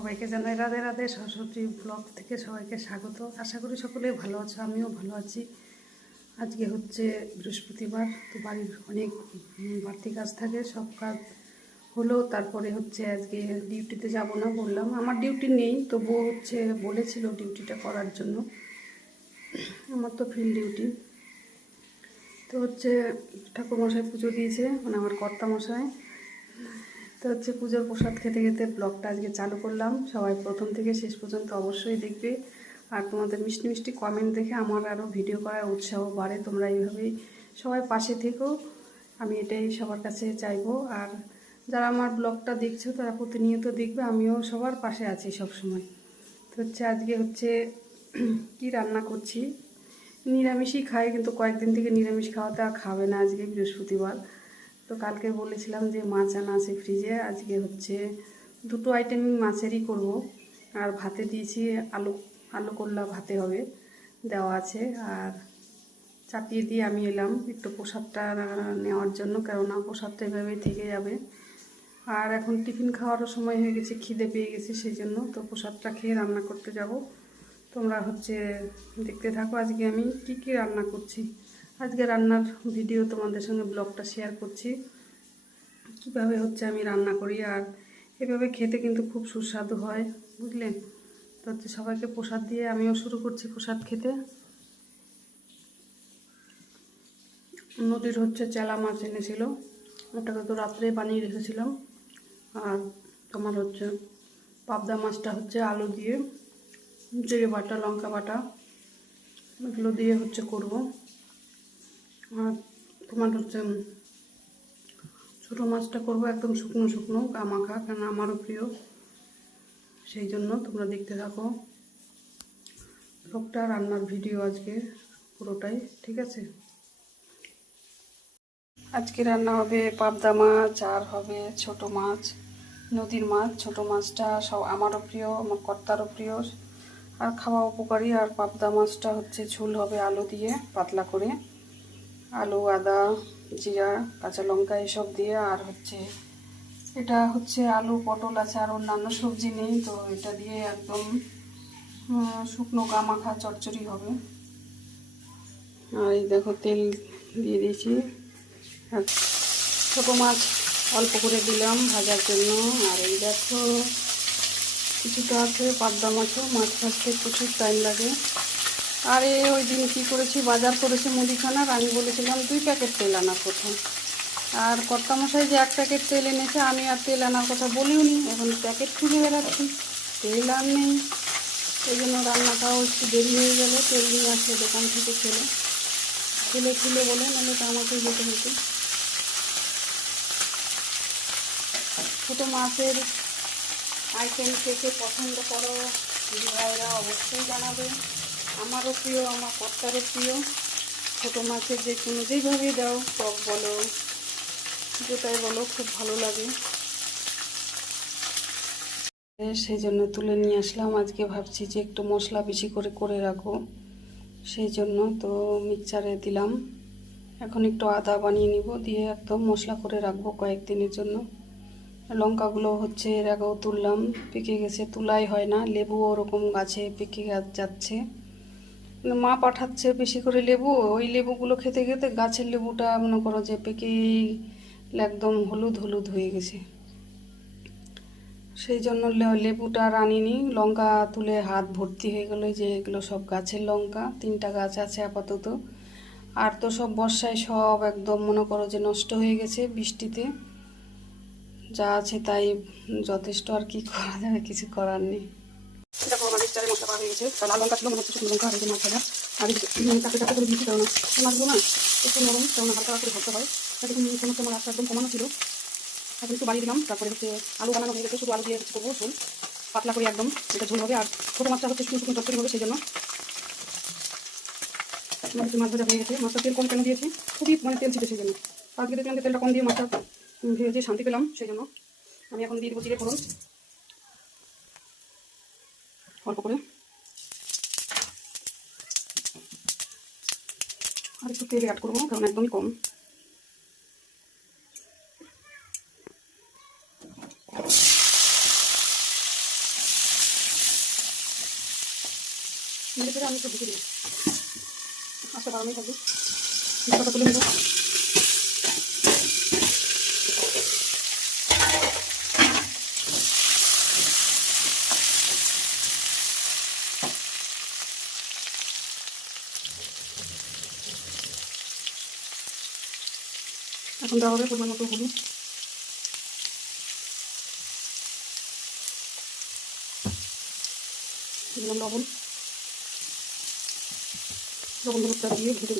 সবাইকে জানাই রাধে রাধে, সরস্বতী ব্লগ থেকে সবাইকে স্বাগত। আশা করি সকলেই ভালো আছো, আমিও ভালো আছি। আজকে হচ্ছে বৃহস্পতিবার, তো বাড়ির অনেক বাড়তি কাজ থাকে, সব কাজ হলো। তারপরে হচ্ছে আজকে ডিউটিতে যাব না বললাম, আমার ডিউটি নেই, তবুও হচ্ছে বলেছিল ডিউটিটা করার জন্য। আমার তো ফিল্ড ডিউটি তো হচ্ছে ঠাকুরমশাই পুজো দিয়েছে মানে আমার কর্তামশাই। তো হচ্ছে পুজোর প্রসাদ খেতে খেতে ব্লগটা আজকে চালু করলাম। সবাই প্রথম থেকে শেষ পর্যন্ত অবশ্যই দেখবে। আর তোমাদের মিষ্টি মিষ্টি কমেন্ট দেখে আমার আরও ভিডিও করার উৎসাহ বাড়ে। তোমরা এইভাবেই সবাই পাশে থেকো। আমি এটাই সবার কাছে চাইব। আর যারা আমার ব্লগটা দেখছ, তারা প্রতিনিয়ত দেখবে। আমিও সবার পাশে আছি সব সময় তো হচ্ছে আজকে হচ্ছে কি রান্না করছি? নিরামিষই খাই, কিন্তু কয়েকদিন থেকে নিরামিষ খাওয়াতে আর খাবে না আজকে বৃহস্পতিবার। তো কালকে বলেছিলাম যে মাছ আনা আছে ফ্রিজে আজকে হচ্ছে দুটো আইটেম মাছেরই করব। আর ভাতে দিয়েছি আলু আলু করলা ভাতে হবে, দেওয়া আছে। আর চাপিয়ে দিয়ে আমি এলাম একটু প্রসাদটা নেওয়ার জন্য, কেননা প্রসাদটা এভাবেই থেকে যাবে। আর এখন টিফিন খাওয়ারও সময় হয়ে গেছে, খিদে পেয়ে গেছে সেই জন্য তো প্রসাদটা খেয়ে রান্না করতে যাব। তোমরা হচ্ছে দেখতে থাকো আজকে আমি কি কি রান্না করছি। আজকে রান্নার ভিডিও তোমাদের সঙ্গে ব্লগটা শেয়ার করছি। কীভাবে হচ্ছে আমি রান্না করি আর এভাবে খেতে কিন্তু খুব সুস্বাদু হয় বুঝলেন তো হচ্ছে সবাইকে প্রসাদ দিয়ে আমিও শুরু করছি প্রসাদ খেতে। নদীর হচ্ছে চেলা মাছ এনেছিল, ওটাকে তো রাত্রে বানিয়ে রেখেছিলাম। আর তোমার হচ্ছে পাবদা মাছটা হচ্ছে আলু দিয়ে, জিরে বাটা, লঙ্কা বাটা, এগুলো দিয়ে হচ্ছে করব। আর তোমার হচ্ছে ছোটো মাছটা করব একদম শুকনো শুকনো গা মাখা কেন আমারও প্রিয়। সেই জন্য তোমরা দেখতে থাকো। সবটা রান্নার ভিডিও আজকে পুরোটাই, ঠিক আছে? আজকে রান্না হবে পাবদা মাছ, আর হবে ছোট মাছ, নদীর মাছ। ছোট মাছটা সব আমারও প্রিয়, আমার কর্তারও প্রিয়। আর খাওয়া উপকারী, আর পাবদা মাছটা হচ্ছে ঝোল হবে আলু দিয়ে, পাতলা করে। আলু, আদা, জিরা, কাঁচা লঙ্কা এসব দিয়ে আর হচ্ছে এটা হচ্ছে আলু, পটল আছে আর অন্যান্য সবজি নেই, তো এটা দিয়ে একদম শুকনো গামাখা চচ্চড়ি হবে। আর এই দেখো তেল দিয়ে দিয়েছি। ছোটো মাছ অল্প করে দিলাম ভাজার জন্য। আর এই দেখো, কিছুটা আছে পাবদা মাছও, মাছ ভাজতে প্রচুর টাইম লাগে। আর ওই দিন কী করেছি, বাজার করেছি মুদিখানার আমি বলেছিলাম দুই প্যাকেট তেল আনার কথা আর কর্তামশাই যে এক প্যাকেট তেল এনেছে, আমি আর তেল আনার কথা বলিও নি, এখন প্যাকেট খুঁজে বেড়াচ্ছি, তেল আর নেই। এই জন্য রান্নাটাও একটু দেরি হয়ে গেল, তেল নিয়ে আসলে দোকান থেকে খেলে। ছেলে খুলে বলে, নাহলে তো আমাকেই যেতে হতো। ছোটো মাছের আইটেম কে পছন্দ করো ভাইরা অবশ্যই জানাবে। আমারও প্রিয়, আমার কর্তারও প্রিয়। ছোটো মাছের যে কোনো যেইভাবেই দাও টক বলো, যেটাই বলো, খুব ভালো লাগে। সেই জন্য তুলে নিয়ে আসলাম। আজকে ভাবছি যে একটু মশলা বেশি করে করে রাখব। সেই জন্য তো মিক্সারে দিলাম। এখন একটু আদা বানিয়ে নিব, দিয়ে একদম মশলা করে রাখব কয়েকদিনের জন্য। লঙ্কাগুলো হচ্ছে, এর আগেও তুললাম, পেকে গেছে, তুলাই হয় না লেবু ওরকম গাছে পেকে যাচ্ছে। মা পাঠাচ্ছে বেশি করে লেবু, ওই লেবুগুলো খেতে খেতে গাছের লেবুটা মনে করো যে পেকে একদম হলুদ হলুদ হয়ে গেছে। সেই জন্য লেবুটা আর আনিনি। লঙ্কা তুলে হাত ভর্তি হয়ে গেলো যে এগুলো সব গাছের লঙ্কা, তিনটা গাছ আছে আপাতত। আর তো সব বর্ষায় সব একদম মনে করো যে নষ্ট হয়ে গেছে বৃষ্টিতে। যা আছে তাই যথেষ্ট আর কি করা যাবে, কিছু করার নেই। মশলা পাওয়া হয়ে গেছে। মনে আর করে হালকা করে একদম কমানো ছিল। দিলাম, তারপরে হচ্ছে আলু হয়ে গেছে। শুধু আলু দিয়ে পাতলা করে একদম, এটা ঝোল হবে। আর ছোটো মাছটা হচ্ছে শুকনো শুকনো হবে সেই জন্য মাছ ভাজা হয়ে গেছে। মাছটা তেল কম কেন দিয়েছি? খুবই মানে তেল ছিল সেই জন্য। তেলটা কম দিয়ে মাছটা ভেজে শান্তি পেলাম, সেই জন্য। আমি এখন দিয়ে দেবো জিরে ফোড়ন। অল্প করে। আর একটু তেল অ্যাড করব, কারণ একদমই কম। মেরে করে আমি একটু ঢুকে দিই আচ্ছা বাড়ানোই থাকবে। তুলে নেব এখন দেওয়া হবে পরিমাণ মতো হলুদ দিলাম লবণ। লবণ দিয়ে ভেজে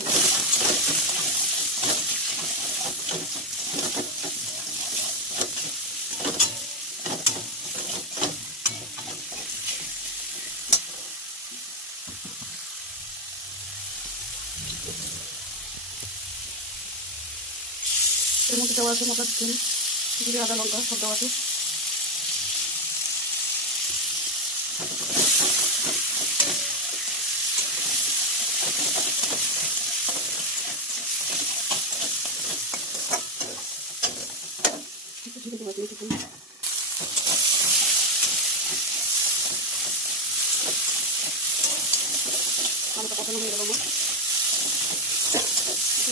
মধ্যে দেওয়া আছে মশলা চিকেন জিরে আদা লঙ্কা সব দেওয়া আছে আছে চিকেন হয়ে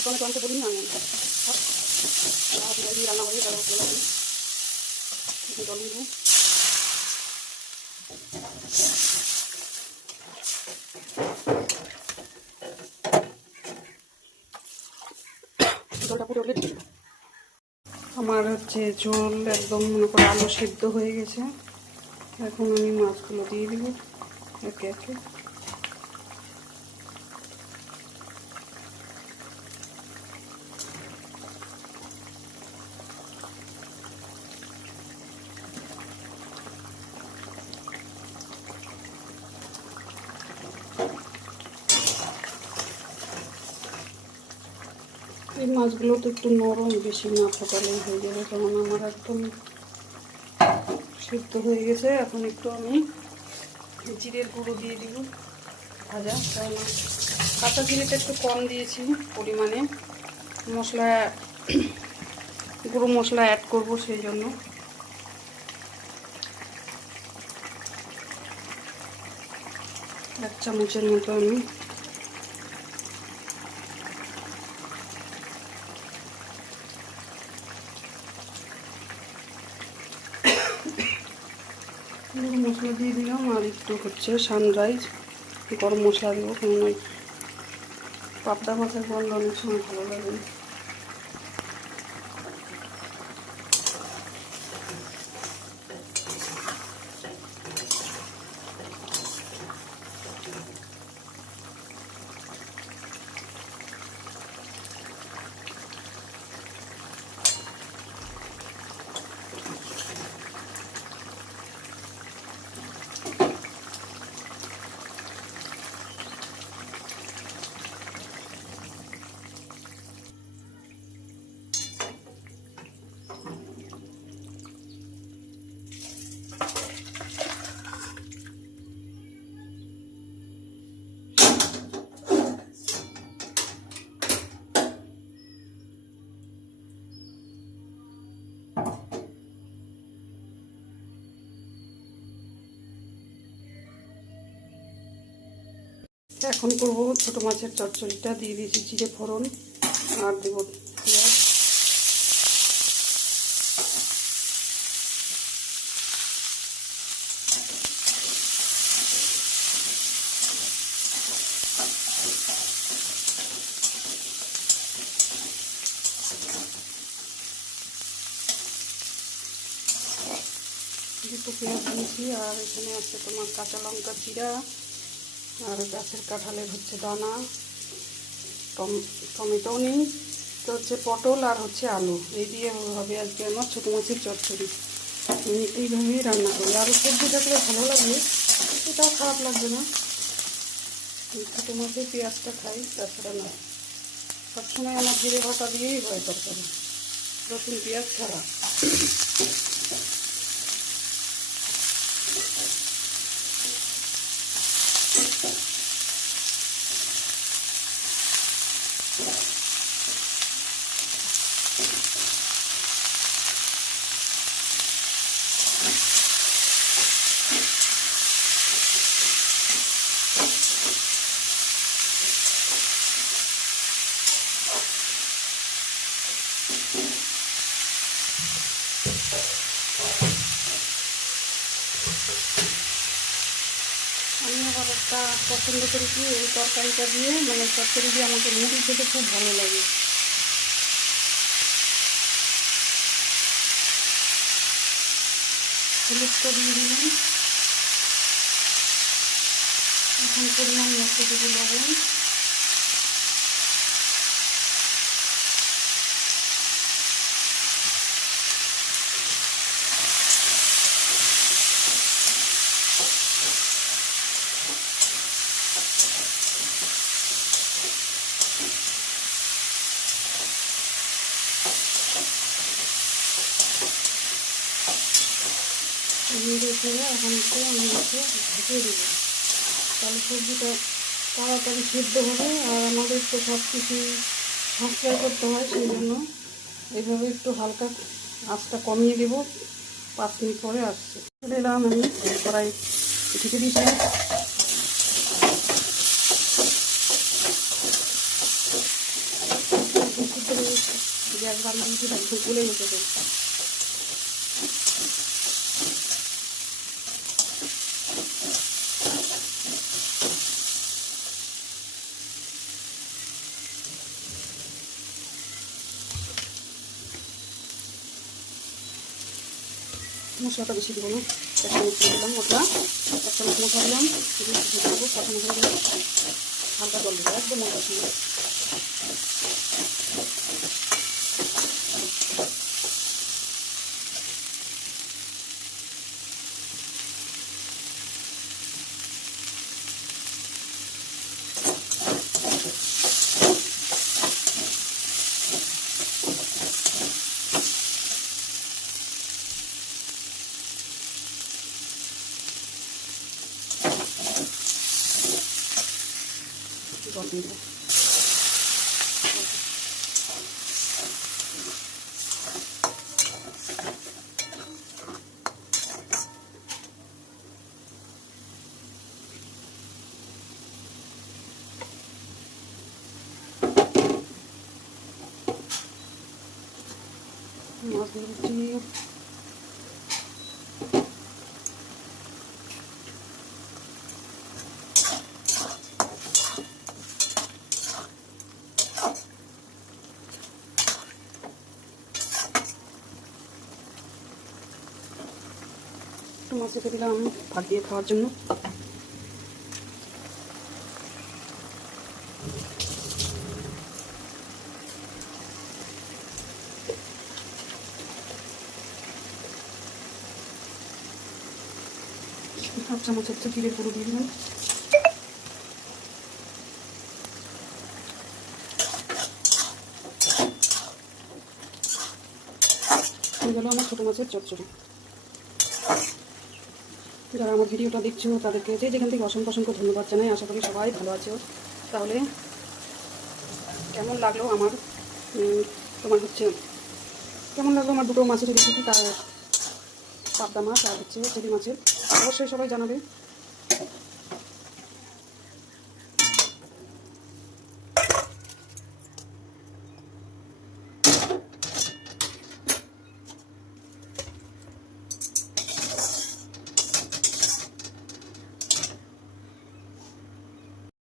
আমার আনতে বলিনি আমি? রান্না আমার হচ্ছে ঝোল একদম মনে করে আলু সেদ্ধ হয়ে গেছে। এখন আমি মাছগুলো দিয়ে দিব। একে একে। এই মাছগুলো তো একটু নরম, বেশি না ফোটালেই হয়ে যাবে। কারণ আমার একদম সিদ্ধ হয়ে গেছে। এখন একটু আমি জিরের গুঁড়ো দিয়ে দিব ভাজা। কারণ কাঁচা জিরেটা একটু কম দিয়েছি পরিমাণে। মশলা, গুঁড়ো মশলা অ্যাড করব সেই জন্য। এক চামচের মতো আমি গরম মশলা দিয়ে দিলাম আর একটু হচ্ছে সানরাইজ গরম মশলা দেবো ওই পাবদা মাছের গন্ধ অনেক সময় ভালো লাগে। এখন করব ছোট মাছের চচ্চড়িটা, দিয়ে দিয়েছি জিরে ফোড়ন আর দেবো পেঁয়াজ। দুটো পেঁয়াজ দিয়েছি আর এখানে আছে তোমার কাঁচা লঙ্কা চিরা আর গাছের কাঁঠালের হচ্ছে দানা টমেটো নেই তো হচ্ছে পটল আর হচ্ছে আলু। এই দিয়ে হবে আজকে আমার ছোটো মাছের চচ্চড়ি। আমি এইভাবেই রান্না করি। আর সবজি থাকলে ভালো লাগবে এটাও খারাপ লাগবে না। ছোটো মাছের পেঁয়াজটা খাই, তাছাড়া না। সবসময় আমার জিরে ভাতা দিয়েই হয় তরকারি। রসুন, পেঁয়াজ ছাড়া। একটা পছন্দ করি কি, এই তরকারিটা দিয়ে মানে তরকারি দিয়ে আমাকে মুড়ি খেতে খুব ভালো লাগে। হলুদটা দিয়ে দিলাম। এখন পরিমাণ মতো দেবো লবণ ছেড়ে এখন একটু আমি একটু ঢেকে দেবো। তাহলে সবজিটা তাড়াতাড়ি সিদ্ধ হবে আর আমাদের তো সব কিছু সাশ্রয় করতে হয়, সেই জন্য এইভাবে একটু হালকা আঁচটা কমিয়ে দেবো। পাঁচ মিনিট পরে আসছে। চলে এলাম আমি কড়াই ঢেকে দিয়েছিলাম গ্যাস দিয়েছিলাম একটু গলে গেছে মশলাটা বেশি দেবো না। এক চামচ দিলাম মশলা। এক মশলা দিলাম। প্রথমে হালকা জল দেবো, একদম মশলার সঙ্গে জল দিয়ে দেবো মাছ দিয়ে দিচ্ছি একটু মাছ রেখে দিলাম দিয়ে খাওয়ার জন্য। হাফ চামচ হচ্ছে জিরে পুরো দিয়ে দিলাম। গেল আমার ছোটো মাছের চচ্চড়ি। যারা আমার ভিডিওটা দেখছ, তাদেরকে যে যেখান থেকে অসংখ্য অসংখ্য ধন্যবাদ জানাই। আশা করি সবাই ভালো আছো। তাহলে কেমন লাগল আমার তোমার হচ্ছে, কেমন লাগল আমার দুটো মাছের রেসিপি তার পাবদা মাছ আর হচ্ছে চিলি মাছের। অবশ্যই সবাই জানাবে।